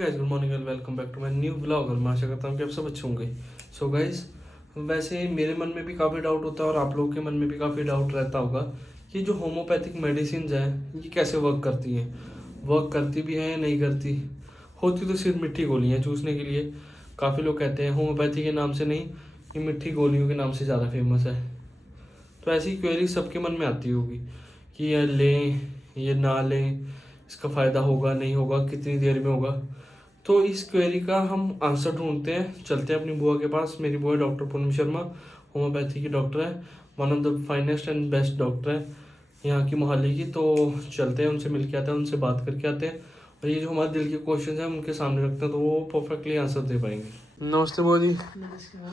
Guys, good morning and welcome back to my new blog. और मैं आशा करता हूँ कि आप सब अच्छे होंगे। सो गाइस, वैसे मेरे मन में भी काफ़ी डाउट होता है और आप लोगों के मन में भी काफ़ी डाउट रहता होगा कि जो होम्योपैथिक मेडिसिन है ये कैसे वर्क करती हैं, वर्क करती भी हैं या नहीं करती। होती तो सिर्फ मिट्टी गोलियाँ चूसने के लिए। काफ़ी लोग कहते हैं होम्योपैथी के नाम से नहीं, ये मिट्टी गोलियों के नाम से ज़्यादा फेमस है। तो ऐसी क्वेरी सबके मन में आती होगी कि ये लें ये ना लें, इसका फ़ायदा होगा नहीं होगा, कितनी देर में होगा। तो इस क्वेरी का हम आंसर ढूंढते हैं। चलते हैं अपनी बुआ के पास। मेरी बुआ डॉक्टर पूनम शर्मा होम्योपैथी की डॉक्टर है, one of the finest and best doctor है यहाँ की मोहाली की। तो चलते हैं, उनसे मिल के आते हैं, उनसे बात करके आते हैं और ये जो हमारे दिल के क्वेश्चन हैं उनके सामने रखते हैं तो वो परफेक्टली आंसर दे पाएंगे। नमस्ते बुआ जी। नमस्कार।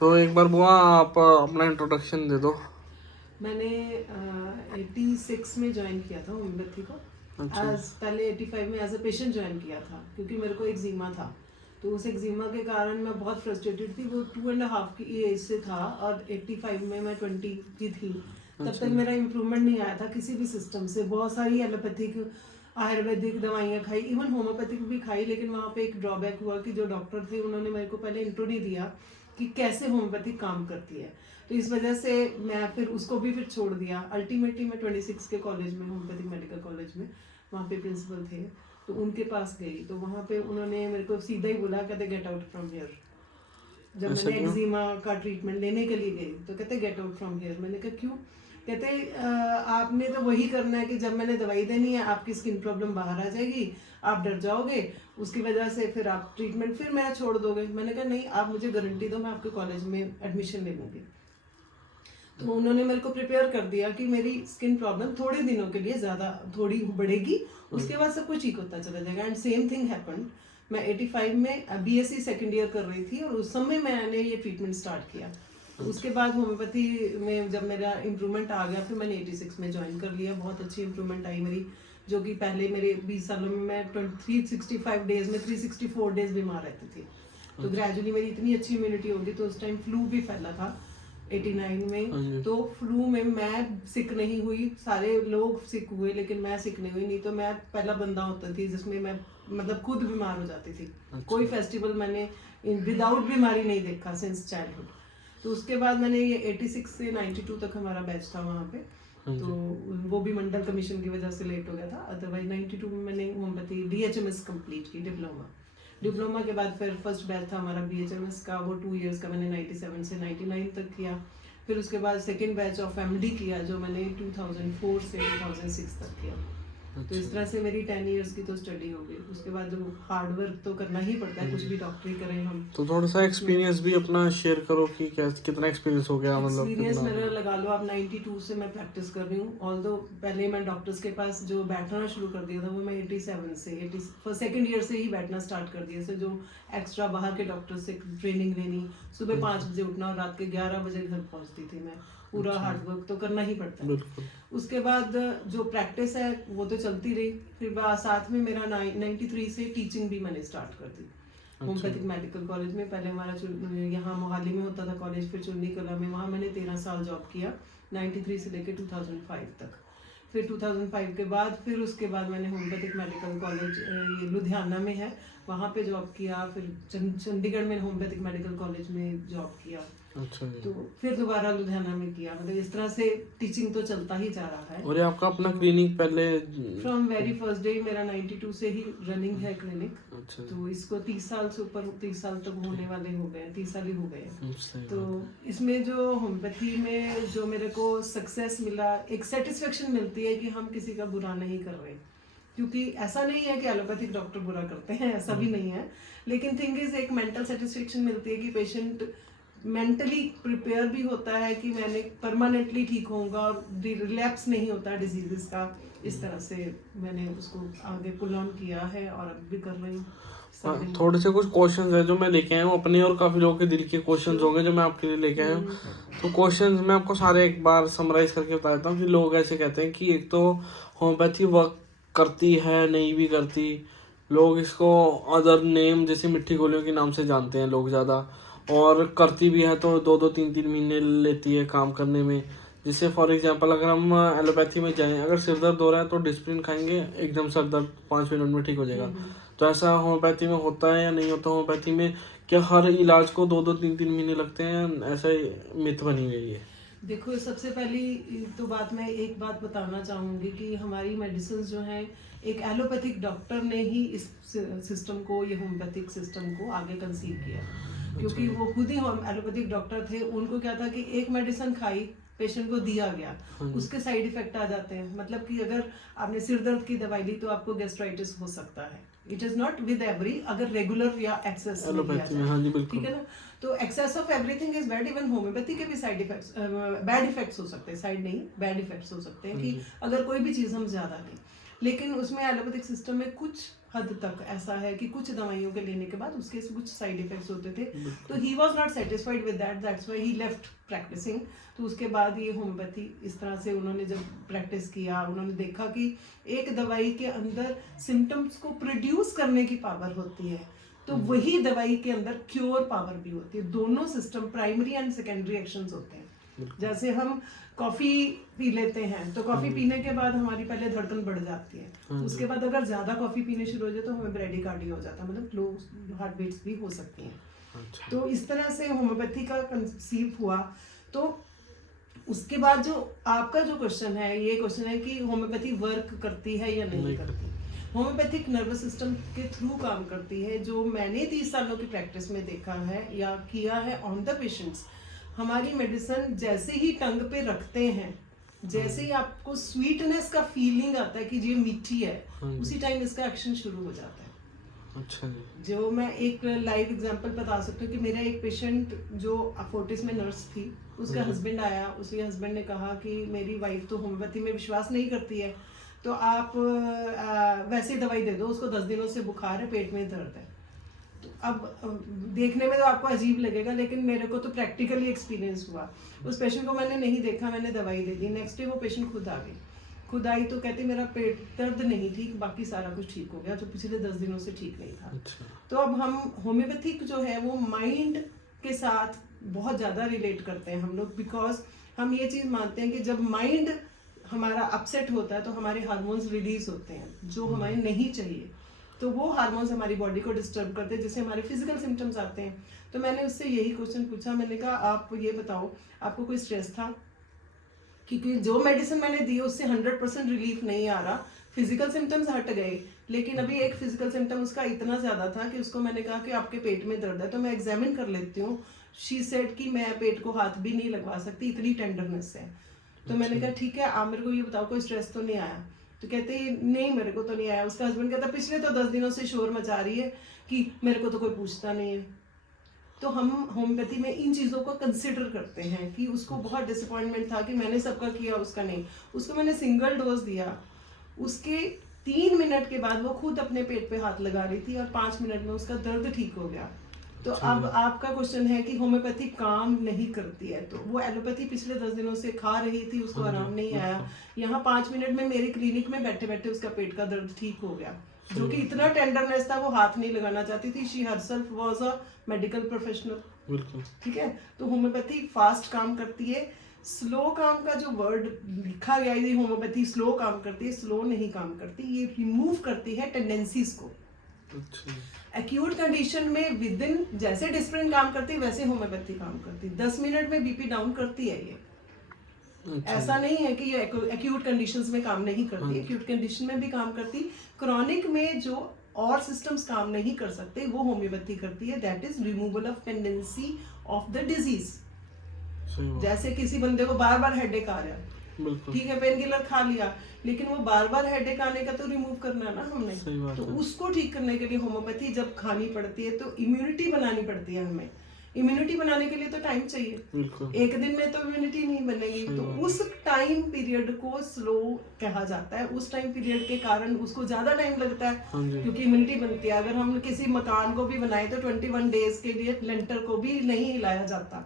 तो एक बार बुआ आप अपना इंट्रोडक्शन दे दो। मैंने 86 में ज्वाइन किया था होम्योपैथी को। अच्छा। पहले 85 में एज अ पेशेंट ज्वाइन किया था क्योंकि मेरे को एक्जिमा था। तो उस एक्जिमा के कारण मैं बहुत फ्रस्ट्रेटेड थी। वो 2.5 की एज से था और 85 में मैं 20 की थी। तब तक मेरा इम्प्रूवमेंट नहीं आया था किसी भी सिस्टम से। बहुत सारी एलोपैथिक आयुर्वेदिक दवाइयाँ खाई, इवन होम्योपैथिक भी खाई, लेकिन वहाँ पे एक ड्रॉबैक हुआ कि जो डॉक्टर थे उन्होंने मेरे को पहले इंट्रो नहीं दिया कि कैसे होम्योपैथिक काम करती है। तो इस वजह से मैं फिर उसको भी फिर छोड़ दिया। अल्टीमेटली मैं 26 के कॉलेज में, होम्योपैथिक मेडिकल कॉलेज में, वहाँ पे प्रिंसिपल थे तो उनके पास गई। तो वहाँ पे उन्होंने मेरे को सीधा ही बोला, कहते गेट आउट फ्रॉम हियर। जब मैंने एक्जिमा का ट्रीटमेंट लेने के लिए गई तो कहते गेट आउट फ्रॉम हियर। मैंने कहा क्यों? कहते आपने तो वही करना है कि जब मैंने दवाई देनी है आपकी स्किन प्रॉब्लम बाहर आ जाएगी, आप डर जाओगे, उसकी वजह से फिर आप ट्रीटमेंट फिर मेरा छोड़ दोगे। मैंने कहा नहीं, आप मुझे गारंटी दो, मैं आपके कॉलेज में एडमिशन ले लूँगी। तो उन्होंने मेरे को प्रिपेयर कर दिया कि मेरी स्किन प्रॉब्लम थोड़े दिनों के लिए ज़्यादा थोड़ी बढ़ेगी, उसके बाद सब कुछ ठीक होता चला जाएगा। And same thing happened. मैं 85 में बीएससी सेकंड ईयर कर रही थी और उस समय मैंने ये ट्रीटमेंट स्टार्ट किया। उसके बाद होम्योपैथी में जब मेरा इम्प्रूवमेंट आ गया फिर मैंने 86 में ज्वाइन कर लिया। बहुत अच्छी इम्प्रूवमेंट आई मेरी, जो कि पहले मेरे 20 सालों में मैं 365 डेज में 364 डेज बीमार रहती थी। तो ग्रेजुअली मेरी इतनी अच्छी इम्यूनिटी होगी। तो उस टाइम फ्लू भी फैला था 89 में। तो फ्लू में मैं सिक नहीं हुई, सारे लोग सिक हुए लेकिन मैं सिक नहीं हुई। नहीं तो मैं पहला बंदा होता थी जिसमें मैं मतलब खुद बीमार हो जाती थी। अच्छा। कोई फेस्टिवल मैंने विदाउट बीमारी नहीं देखा सिंस चाइल्डहुड। तो उसके बाद मैंने ये 86 से 92 तक हमारा बैच था वहाँ पे। तो वो भी मंडल कमीशन की वजह से लेट हो गया था। अदरवाइज 92 में मैंने होम्योपैथी DHMS कंप्लीट की, डिप्लोमा के बाद फिर फर्स्ट बैच था हमारा BHMS का, वो 2 इयर्स का मैंने 97 से 99 तक किया। फिर उसके बाद सेकंड बैच ऑफ MD किया जो मैंने 2004 से 2006 तक किया। तो इस तरह से मेरी 10 इयर्स की तो स्टडी हो गई। उसके बाद जो हार्ड वर्क तो करना ही पड़ता है, कुछ भी डॉक्टरी करें हम। तो थोड़ा सा एक्सपीरियंस भी अपना शेयर करो कि क्या कितना एक्सपीरियंस हो गया। मतलब एक्सपीरियंस मेरा लगा लो आप 92 से मैं प्रैक्टिस कर रही हूँ। ऑल्दो पहले मैं डॉक्टर्स के पास जो बैठना शुरू कर दिया था वो मैं 87 से सेकंड ईयर से ही बैठना स्टार्ट कर दिया। जो एक्स्ट्रा बाहर के डॉक्टर से ट्रेनिंग लेनी, सुबह 5 बजे उठना और रात के 11 बजे घर पहुँचती थी मैं। पूरा हार्ड वर्क तो करना ही पड़ता है। उसके बाद जो प्रैक्टिस है वो तो चलती रही। फिर साथ में मेरा 93 से टीचिंग भी मैंने स्टार्ट कर दी होम्योपैथिक मेडिकल कॉलेज में। पहले हमारा यहाँ मोहाली में होता था कॉलेज, फिर चुन्नी कला में, वहाँ मैंने 13 साल जॉब किया 93 से लेकर 2005 तक। फिर 2005 के बाद फिर उसके बाद मैंने होम्योपैथिक मेडिकल कॉलेज ये लुधियाना में है वहाँ पे जॉब किया। फिर चंडीगढ़ में होम्योपैथिक मेडिकल कॉलेज में जॉब किया। अच्छा। तो फिर दोबारा लुधियाना में किया। मतलब इस तरह से टीचिंग तो चलता ही जा रहा है। और ये आपका अपना क्लिनिक पहले फ्रॉम वेरी फर्स्ट डे मेरा 92 से ही रनिंग है क्लिनिक। अच्छा। तो इसको 30 साल से ऊपर 30 साल तक होने वाले हो गए, 30 साल ही हो गए। तो इसमें जो होम्योपैथी में जो मेरे को सक्सेस मिला, एक सेटिस्फेक्शन मिलती है कि हम किसी का बुरा नहीं कर रहे। क्योंकि ऐसा नहीं है कि एलोपैथिक डॉक्टर बुरा करते हैं, ऐसा भी नहीं है। लेकिन थिंग इज एक मेंटल सेटिस्फेक्शन मिलती है कि पेशेंट मेंटली प्रिपेयर भी होता है कि मैंने परमानेंटली ठीक होऊंगा और रिलैप्स नहीं होता डिजीजेस का। इस तरह से मैंने उसको आगे पुल ऑन किया है और अब भी कर रही हूँ। थोड़े से कुछ क्वेश्चंस हैं जो मैं लेके आया हूँ अपने, और काफ़ी लोगों के दिल के क्वेश्चंस होंगे जो मैं आपके लिए लेके आया हूँ। तो क्वेश्चंस मैं आपको सारे एक बार समराइज करके बता देता हूँ कि लोग ऐसे कहते हैं कि एक तो होम्योपैथी वर्क करती है नहीं भी करती। लोग इसको अदर नेम जैसे मिट्टी गोलियों के नाम से जानते हैं लोग ज़्यादा, और करती भी है तो 2-2 3-3 महीने लेती है काम करने में। जिससे फॉर एग्जांपल अगर हम एलोपैथी में जाएं, अगर सिर दर्द हो रहा है तो डिस्प्रिन खाएंगे, एकदम सर दर्द 5 मिनट में ठीक हो जाएगा। तो ऐसा होम्योपैथी में होता है या नहीं होता? होम्योपैथी में क्या हर इलाज को 2-2 3-3 महीने लगते हैं? ऐसा मिथ बनी गई है। देखो, सबसे पहली तो बात मैं एक बात बताना चाहूँगी कि हमारी मेडिसिन जो हैं, एक एलोपैथिक डॉक्टर ने ही इस सिस्टम को, ये होम्योपैथिक सिस्टम को आगे कंसीव किया, क्योंकि अच्छा। वो खुद ही एलोपैथिक डॉक्टर थे। उनको क्या था कि एक मेडिसिन खाई, पेशेंट को दिया गया, हाँ जी। उसके साइड इफेक्ट आ जाते हैं। मतलब कि अगर आपने सिर दर्द की दवाई ली तो आपको गैस्ट्राइटिस हो सकता है। It is not with every, अगर रेगुलर या एक्सेस में लिया एलोपैथी में, जाए, हाँ जी, ठीक बिल्कुल। है ना। तो excess of everything is bad. Even homeopathy के भी साइड इफेक्ट्स, बैड इफेक्ट्स हो सकते हैं, साइड नहीं, बैड इफेक्ट्स हो सकते हैं हाँ कि जी। अगर कोई भी चीज़ हम ज़्यादा लें। लेकिन उसमें एलोपैथिक सिस्टम में कुछ हद तक ऐसा है कि कुछ दवाइयों के लेने के बाद उसके कुछ साइड इफेक्ट्स होते थे। तो he was not satisfied with that, that's why he left practising. तो उसके बाद ये होम्योपैथी इस तरह से उन्होंने जब प्रैक्टिस किया, उन्होंने देखा कि एक दवाई के अंदर सिम्टम्स को प्रोड्यूस करने की पावर होती है, तो वही दवाई के अंदर क्योर पावर भी होती है। दोनों system, primary and secondary actions होते हैं। जैसे हम कॉफी पी लेते हैं तो कॉफी पीने के बाद हमारी पहले धड़कन बढ़ जाती है, उसके बाद अगर ज्यादा कॉफी पीने शुरू हो जाए तो हमें ब्रेडिकार्डिया हो जाता है, मतलब लो हार्ट बीट्स भी हो सकती हैं। अच्छा। तो इस तरह से होम्योपैथी का कंसीव हुआ। तो उसके बाद जो आपका जो क्वेश्चन है, ये क्वेश्चन है कि होम्योपैथी वर्क करती है या नहीं करती। होम्योपैथिक नर्वस सिस्टम के थ्रू काम करती है। जो मैंने 30 सालों की प्रैक्टिस में देखा है या किया है ऑन द पेशेंट्स, हमारी मेडिसिन जैसे ही टंग पे रखते हैं, जैसे ही आपको स्वीटनेस का फीलिंग आता है कि ये मीठी है, उसी टाइम इसका एक्शन शुरू हो जाता है। अच्छा जी। जो मैं एक लाइव एग्जांपल बता सकती हूँ कि मेरा एक पेशेंट जो फोर्टिस में नर्स थी, उसका हस्बैंड आया। उसके हस्बैंड ने कहा कि मेरी वाइफ तो होम्योपैथी में विश्वास नहीं करती है, तो आप वैसे दवाई दे दो उसको, 10 दिनों से बुखार है, पेट में दर्द है। तो अब देखने में तो आपको अजीब लगेगा, लेकिन मेरे को तो प्रैक्टिकली एक्सपीरियंस हुआ। उस पेशेंट को मैंने नहीं देखा, मैंने दवाई दे दी। नेक्स्ट डे वो पेशेंट खुद आ गई। खुद आई तो कहती मेरा पेट दर्द नहीं ठीक, बाकी सारा कुछ ठीक हो गया, जो पिछले 10 दिनों से ठीक नहीं था। अच्छा। तो अब हम होम्योपैथिक जो है वो माइंड के साथ बहुत ज़्यादा रिलेट करते हैं हम लोग, बिकॉज हम ये चीज़ मानते हैं कि जब माइंड हमारा अपसेट होता है तो हमारे हार्मोन्स रिलीज होते हैं जो हमें नहीं चाहिए। तो वो हार्मोन्स हमारी बॉडी को डिस्टर्ब करते हैं, जिससे हमारे फिजिकल सिम्टम्स आते हैं। तो मैंने उससे यही क्वेश्चन पूछा, मैंने कहा आप ये बताओ आपको कोई स्ट्रेस था? क्योंकि जो मेडिसिन मैंने दी उससे 100% रिलीफ नहीं आ रहा। फिजिकल सिम्टम्स हट गए, लेकिन अभी एक फिजिकल सिम्टम उसका इतना ज्यादा था कि उसको मैंने कहा कि आपके पेट में दर्द है, तो मैं एग्जामिन कर लेती हूँ। शी सेड कि मैं पेट को हाथ भी नहीं लगवा सकती, इतनी टेंडरनेस है। तो मैंने कहा ठीक है, आप मेरे को ये बताओ कोई स्ट्रेस तो नहीं आया? तो कहते नहीं मेरे को तो नहीं आया। उसका हस्बैंड कहता पिछले तो 10 दिनों से शोर मचा रही है कि मेरे को तो कोई पूछता नहीं है। तो हम होम्योपैथी में इन चीज़ों को कंसिडर करते हैं कि उसको बहुत डिसअपॉइंटमेंट था कि मैंने सबका किया, उसका नहीं। उसको मैंने सिंगल डोज दिया, उसके 3 मिनट के बाद वो खुद अपने पेट पे हाथ लगा रही थी और 5 मिनट में उसका दर्द ठीक हो गया। तो अब आपका क्वेश्चन है कि होम्योपैथी काम नहीं करती है, तो वो एलोपैथी पिछले 10 दिनों से खा रही थी, उसको आराम नहीं आया। यहाँ 5 मिनट में मेरे क्लिनिक में बैठे बैठे उसका पेट का दर्द ठीक हो गया, जो कि इतना टेंडरनेस था वो हाथ नहीं लगाना चाहती थी। She herself was a medical professional. बिल्कुल। ठीक है, तो होम्योपैथी फास्ट काम करती है। स्लो काम का जो वर्ड लिखा गया है, होम्योपैथी स्लो काम करती है, स्लो नहीं काम करती। ये रिमूव करती है टेंडेंसीज को। अच्छा। एक्यूट कंडीशन में विद इन, जैसे डिस्प्रिन काम करती है वैसे होम्योपैथी काम करती है। 10 मिनट में बीपी डाउन करती है ये। अच्छा। ऐसा नहीं है कि ये एक्यूट कंडीशंस में काम नहीं करती, एक्यूट कंडीशन में भी काम करती। क्रॉनिक में जो और सिस्टम्स काम नहीं कर सकते वो होम्योपैथी करती है, that is removal of tendency of the disease. जैसे किसी बंदे को बार बार हेडेक आ रहा है, ठीक है, पेन किलर खा लिया, लेकिन वो बार बार हेडेक आने का तो रिमूव करना है ना हमने। तो उसको ठीक करने के लिए होम्योपैथी जब खानी पड़ती है तो इम्यूनिटी बनानी पड़ती है हमें। इम्यूनिटी बनाने के लिए तो टाइम चाहिए, एक दिन में तो इम्यूनिटी नहीं बनेगी। तो उस टाइम पीरियड को स्लो कहा जाता है। उस टाइम पीरियड के कारण उसको ज्यादा टाइम लगता है क्योंकि इम्यूनिटी बनती है। अगर हम किसी मकान को भी बनाए तो 21 डेज के लिए लेंटर को भी नहीं हिलाया जाता,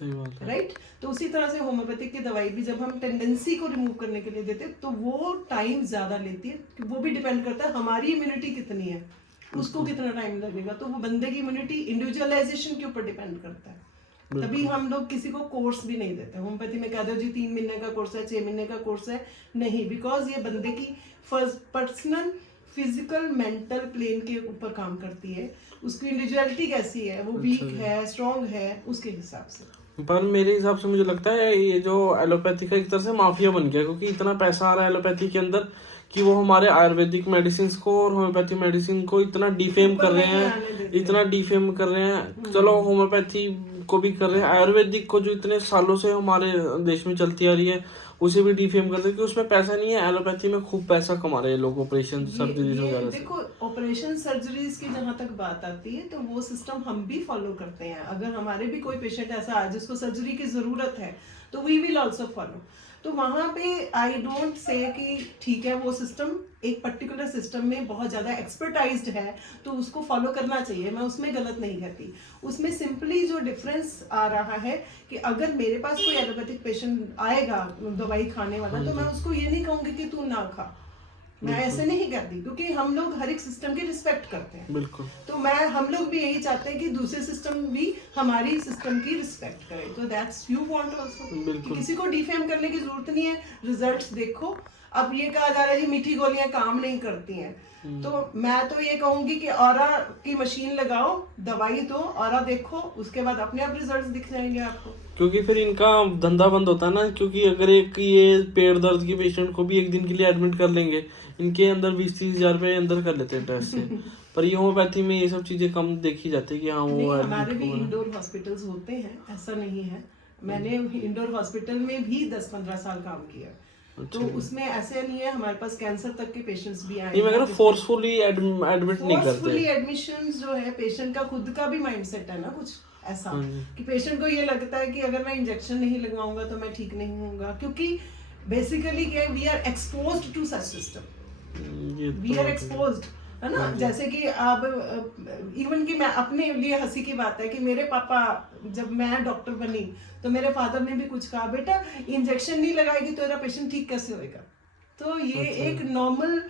राइट। तो उसी तरह से होम्योपैथिक की दवाई भी जब हम टेंडेंसी को रिमूव करने के लिए देते हैं तो वो टाइम ज्यादा लेती है। वो भी डिपेंड करता है हमारी इम्यूनिटी कितनी है, उसको कितना टाइम लगेगा। तो वो बंदे की इम्यूनिटी इंडिविजुअलाइजेशन के ऊपर डिपेंड करता है। तभी हम लोग किसी को कोर्स भी नहीं देते। होम्योपैथी में कह दो जी 3 महीने का कोर्स है, 6 महीने का कोर्स है, नहीं, बिकॉज ये बंदे की पर्सनल फिजिकल मेंटल प्लेन के ऊपर काम करती है, उसकी इंडिविजुअलिटी कैसी है, वो वीक है स्ट्रांग है, उसके हिसाब से। पर मेरे हिसाब से मुझे लगता है ये जो एलोपैथी का एक तरह से माफिया बन गया, क्योंकि इतना पैसा आ रहा है एलोपैथी के अंदर कि वो हमारे आयुर्वेदिक मेडिसिन को और होम्योपैथी मेडिसिन को इतना डिफेम कर रहे हैं, इतना डिफेम कर रहे हैं। चलो होम्योपैथी को भी कर रहे हैं, आयुर्वेदिक को जो इतने सालों से हमारे देश में चलती आ रही है उसे भी डिफेम कर रहे हैं कि उसमें पैसा नहीं है। एलोपैथी में खूब पैसा कमा रहे हैं लोग ऑपरेशन सर्जरीज वगैरह से। देखो ऑपरेशन सर्जरीज की जहां तक बात आती है तो वो सिस्टम हम भी फॉलो करते हैं। अगर हमारे भी कोई पेशेंट ऐसा है जिसको सर्जरी की जरूरत है तो वी विल आल्सो फॉलो। तो वहां पे आई डोंट से कि ठीक है वो सिस्टम एक पर्टिकुलर सिस्टम में बहुत ज्यादा एक्सपर्टाइज्ड है तो उसको फॉलो करना चाहिए, मैं उसमें गलत नहीं कहती। उसमें सिंपली जो डिफरेंस आ रहा है कि अगर मेरे पास कोई एलोपैथिक पेशेंट आएगा दवाई खाने वाला तो मैं उसको ये नहीं कहूंगी कि तू ना खा, मैं ऐसे नहीं करती, क्योंकि हम लोग हर एक सिस्टम की रिस्पेक्ट करते हैं। बिल्कुल। तो हम लोग भी यही चाहते हैं कि दूसरे सिस्टम भी हमारी सिस्टम की रिस्पेक्ट करें। तो दैट्स यू वांट आल्सो, किसी को डिफेम करने की जरूरत नहीं है। रिजल्ट्स देखो, अब ये कहा जा रहा है कि मीठी गोलियां काम नहीं करती हैं, तो मैं तो ये कहूंगी कि ऑरा की मशीन लगाओ, दवाई दो, ऑरा देखो, उसके बाद अपने आप रिजल्ट्स दिख जाएंगे आपको। क्योंकि फिर इनका धंधा बंद होता है ना, क्योंकि अगर एक ये पेट दर्द की पेशेंट को भी एक दिन के लिए एडमिट कर लेंगे, इनके अंदर 20-30 हजार रुपए अंदर कर लेते हैं टेस्ट से। पर ये होम्योपैथी में ये सब चीजें कम देखी जाती है कि हाँ वो हमारे भी इंडोर हॉस्पिटल्स होते हैं, ऐसा नहीं है। मैंने इंडोर हॉस्पिटल में भी 10-15 साल काम किया। तो उसमें ऐसे नहीं है, हमारे पास कैंसर तक के पेशेंट्स भी आए हैं। फोर्सफुली एडमिट नहीं करते। फोर्सफुली एडमिशन जो है, पेशेंट का खुद का भी माइंडसेट है ना कुछ ऐसा कि पेशेंट को ये लगता है कि अगर मैं इंजेक्शन नहीं लगवाऊंगा तो मैं ठीक नहीं होऊंगा, क्योंकि बेसिकली क्या है, we are exposed to such system, we are exposed, है ना। जैसे कि आप इवन कि मैं अपने लिए हंसी की बात है कि मेरे पापा जब मैं डॉक्टर बनी तो मेरे फादर ने भी कुछ कहा, बेटा इंजेक्शन नहीं लगाएगी तो तेरा पेशेंट ठीक कैसे होएगा। तो ये एक नॉर्मल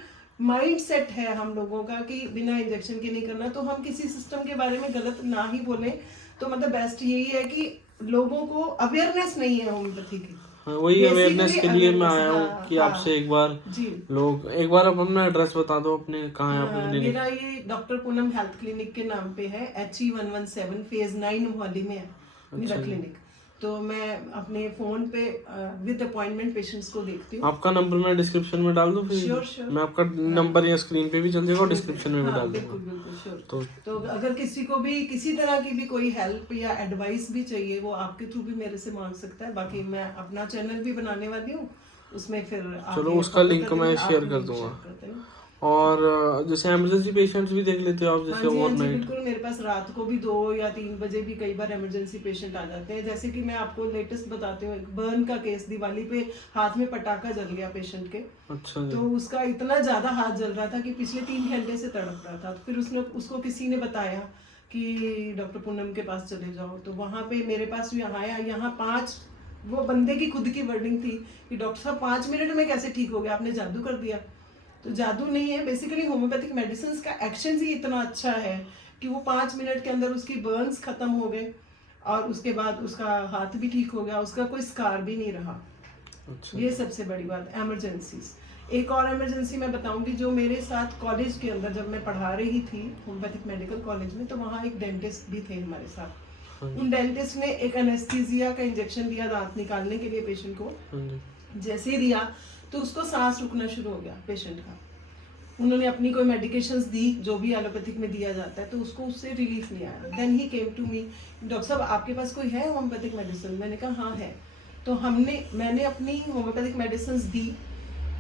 माइंड सेट है हम लोगों का कि बिना इंजेक्शन के नहीं करना। तो हम किसी सिस्टम के बारे में गलत ना ही बोलें, तो मतलब बेस्ट यही है कि लोगों को अवेयरनेस नहीं है होम्योपैथी की। वही अवेयरनेस के लिए मैं आया हूँ कि आपसे एक बार एक बार आप अपना एड्रेस बता दो अपने, कहाँ है आपका क्लिनिक? मेरा ये डॉक्टर पूनम हेल्थ क्लिनिक के नाम पे है, HE 117 फेज 9 मोहाली में है मेरा क्लिनिक। तो मैं अपने फोन पे विद अपॉइंटमेंट पेशेंट्स को देखती हूँ। आपका नंबर मैं डिस्क्रिप्शन में डाल दूँ फिर? श्योर। मैं आपका नंबर या स्क्रीन पे भी चल जाएगा और डिस्क्रिप्शन में भी डाल दूंगा। बिल्कुल श्योर। तो अगर किसी को भी किसी तरह की भी कोई हेल्प या एडवाइस भी चाहिए, वो आपके थ्रू भी मेरे से मांग सकता है। बाकी मैं अपना चैनल भी बनाने वाली हूँ, उसमें फिर चलो उसका लिंक मैं शेयर कर दूंगा। और जैसे इमरजेंसी पेशेंट्स भी देख लेते हो आप, जैसे ओवरनाइट? बिल्कुल, मेरे पास रात को भी 2 या 3 बजे भी कई बार इमरजेंसी पेशेंट आ जाते हैं। जैसे कि मैं आपको लेटेस्ट बताती हूँ, एक बर्न का केस, दिवाली पे हाथ में पटाखा जल गया पेशेंट के। अच्छा। तो उसका इतना ज्यादा हाथ जल रहा था कि पिछले 3 घंटे से तड़प रहा था। फिर उसको किसी ने बताया कि डॉक्टर पूनम के पास चले जाओ। तो वहां पे मेरे पास यहाँ आया, यहाँ 5 वो बंदे की खुद की वर्डिंग थी कि डॉक्टर साहब 5 मिनट में कैसे ठीक हो गया, आपने जादू कर दिया। तो जादू नहीं है, बेसिकली होम्योपैथिक मेडिसिन का एक्शन ही इतना अच्छा है कि वो 5 मिनट के अंदर उसकी बर्न्स खत्म हो गए और उसके बाद उसका हाथ भी ठीक हो गया, उसका कोई स्कार भी नहीं रहा। अच्छा। ये सबसे बड़ी बात इमरजेंसीज। एक और इमरजेंसी मैं बताऊंगी जो मेरे साथ कॉलेज के अंदर जब मैं पढ़ा रही थी होम्योपैथिक मेडिकल कॉलेज में, तो वहाँ एक डेंटिस्ट भी थे हमारे साथ। उन डेंटिस्ट ने एक एनेस्थीसिया का इंजेक्शन दिया दांत निकालने के लिए पेशेंट को। जैसे ही दिया तो उसको सांस रुकना शुरू हो गया पेशेंट का। उन्होंने अपनी कोई मेडिकेशंस दी जो भी एलोपैथिक में दिया जाता है, तो उसको उससे रिलीफ नहीं आया। Then he came to me, doctor साहब आपके पास कोई है होम्योपैथिक मेडिसिन? मैंने कहा हाँ है। तो मैंने अपनी होम्योपैथिक मेडिसिन दी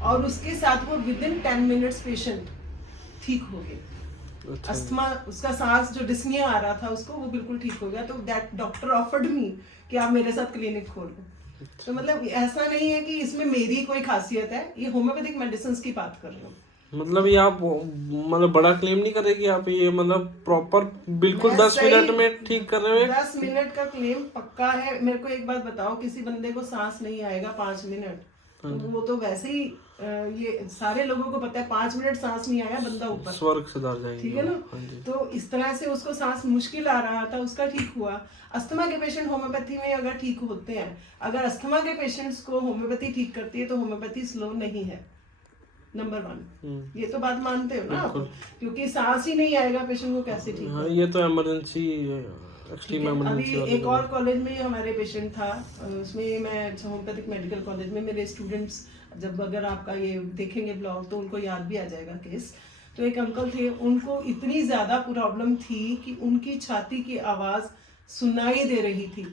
और उसके साथ वो विद इन 10 मिनट्स पेशेंट ठीक हो गए। अच्छा। अस्थमा, उसका सांस जो डिस्निया आ रहा था उसको, वो बिल्कुल ठीक हो गया। तो दैट डॉक्टर ऑफर्ड मी कि आप मेरे साथ क्लिनिक खोल लो। तो मतलब ऐसा नहीं है कि इसमें मेरी कोई खासियत है, ये होम्योपैथिक मेडिसिन की बात कर रही हूँ। मतलब ये आप मतलब बड़ा क्लेम नहीं कर रहे कि आप ये मतलब प्रॉपर बिल्कुल 10 मिनट में ठीक कर रहे हो? 10 मिनट का क्लेम पक्का है। मेरे को एक बात बताओ, किसी बंदे को सांस नहीं आएगा 5 मिनट, तो वो तो वैसे ही ये सारे लोगों को पता है 5 मिनट सांस नहीं आया बंदा ऊपर स्वर्ग सिधार जाएंगे, ठीक है ना। तो इस तरह से उसको सांस मुश्किल आ रहा था, उसका ठीक हुआ। अस्थमा के पेशेंट होम्योपैथी में अगर ठीक होते हैं, अगर अस्थमा के पेशेंट्स को होम्योपैथी ठीक करती है तो होम्योपैथी स्लो नहीं है, नंबर 1। ये तो बात मानते हो ना आप, क्योंकि सांस ही नहीं आएगा पेशेंट को कैसे ठीक हाँ, ये तो इमरजेंसी, एक्सट्रीम अभी इमरजेंसी एक और कॉलेज में हमारे पेशेंट था, उसमें मैं होम्योपैथिक मेडिकल कॉलेज में मेरे स्टूडेंट्स, जब अगर आपका ये देखेंगे ब्लॉग तो उनको याद भी आ जाएगा केस। तो एक अंकल थे, उनको इतनी ज्यादा प्रॉब्लम थी कि उनकी छाती की आवाज सुनाई दे रही थी।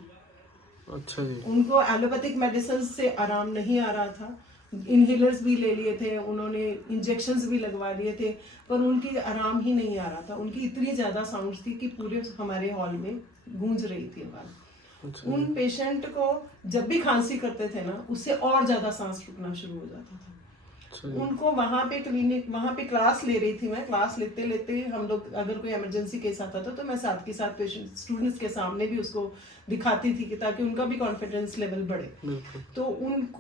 अच्छा जी। उनको एलोपैथिक मेडिसिन से आराम नहीं आ रहा था, इनहेलर्स भी ले लिए थे उन्होंने, इंजेक्शंस भी लगवा लिए थे, पर उनकी आराम ही नहीं आ रहा था। उनकी इतनी ज़्यादा साउंड्स थी कि पूरे हमारे हॉल में गूंज रही थी आवाज़। अच्छा। उन पेशेंट को जब भी खांसी करते थे ना, उससे और ज़्यादा सांस रुकना शुरू हो जाता था। अच्छा जी। उनको वहाँ पे क्लिनिक, वहाँ पे क्लास ले रही थी मैं, क्लास लेते लेते हम लोग, अगर कोई इमरजेंसी केस आता था तो मैं साथ के साथ पेशेंट स्टूडेंट्स के सामने भी उसको दिखाती थी कि ताकि उनका भी कॉन्फिडेंस लेवल बढ़े। बिल्कुल। तो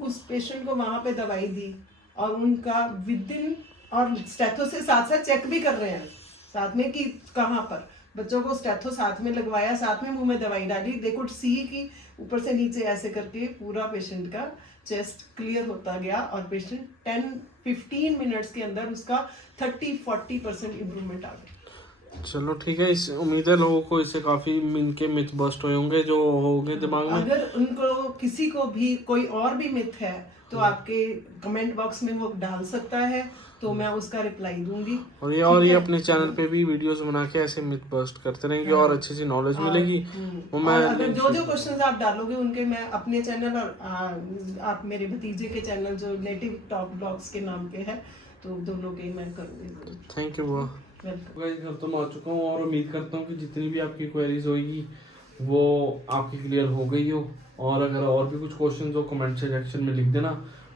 उस पेशेंट को वहाँ पे दवाई दी और उनका विदिन, और स्टेथो से साथ साथ चेक भी कर रहे हैं साथ में कि कहाँ पर, बच्चों को स्टेथो साथ में लगवाया, साथ में मुंह में दवाई डाली, दे कुड सी कि ऊपर से नीचे ऐसे करके पूरा पेशेंट का चेस्ट क्लियर होता गया और पेशेंट 10-15 मिनट्स के अंदर उसका 30-40% इम्प्रूवमेंट आ गया। चलो ठीक है, इस उम्मीद है लोगों को इससे काफी इनके मिथ बस्ट हुए होंगे जो होंगे दिमाग में। अगर उनको किसी को भी कोई और भी मिथ है तो आपके कमेंट बॉक्स में वो डाल सकता है, तो मैं उसका रिप्लाई दूंगी। और ये अपने चैनल पे भी वीडियोस बना के ऐसे मिथ बस्ट करते रहेंगे और अच्छी सी नॉलेज मिलेगी। वो मैं और अगर जो जो क्वेश्चंस आप डालोगे उनके मैं अपने चैनल और आप मेरे भतीजे के चैनल जो नेटिव टॉप ब्लॉग्स के नाम के है, तो दोनों के मैं करूँगी। थैंक यू बुआ। वेलकम। घर तो मैं आ चुका हूँ और उम्मीद करता हूँ कि जितनी भी आपकी क्वेरीज होगी वो आपकी क्लियर हो गई हो। और अगर और भी कुछ क्वेश्चन हो कमेंट सेक्शन में लिख देना,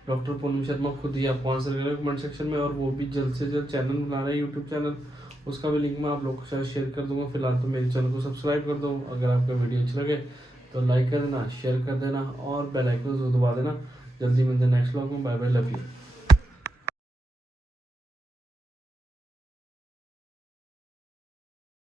डॉक्टर पूनम शर्मा खुद ही आपको आंसर करेगा कमेंट सेक्शन में। और वो भी जल्द से जल्द चैनल बना रहे हैं यूट्यूब चैनल, उसका भी लिंक मैं आप लोगों के साथ शेयर कर दूंगा। फिलहाल तो मेरे चैनल को सब्सक्राइब कर दो, अगर आपका वीडियो अच्छा लगे तो लाइक कर देना, शेयर कर देना और बेल आइकन दबा देना। जल्दी मिलते हैं नेक्स्ट व्लॉग में। Bye bye, love you.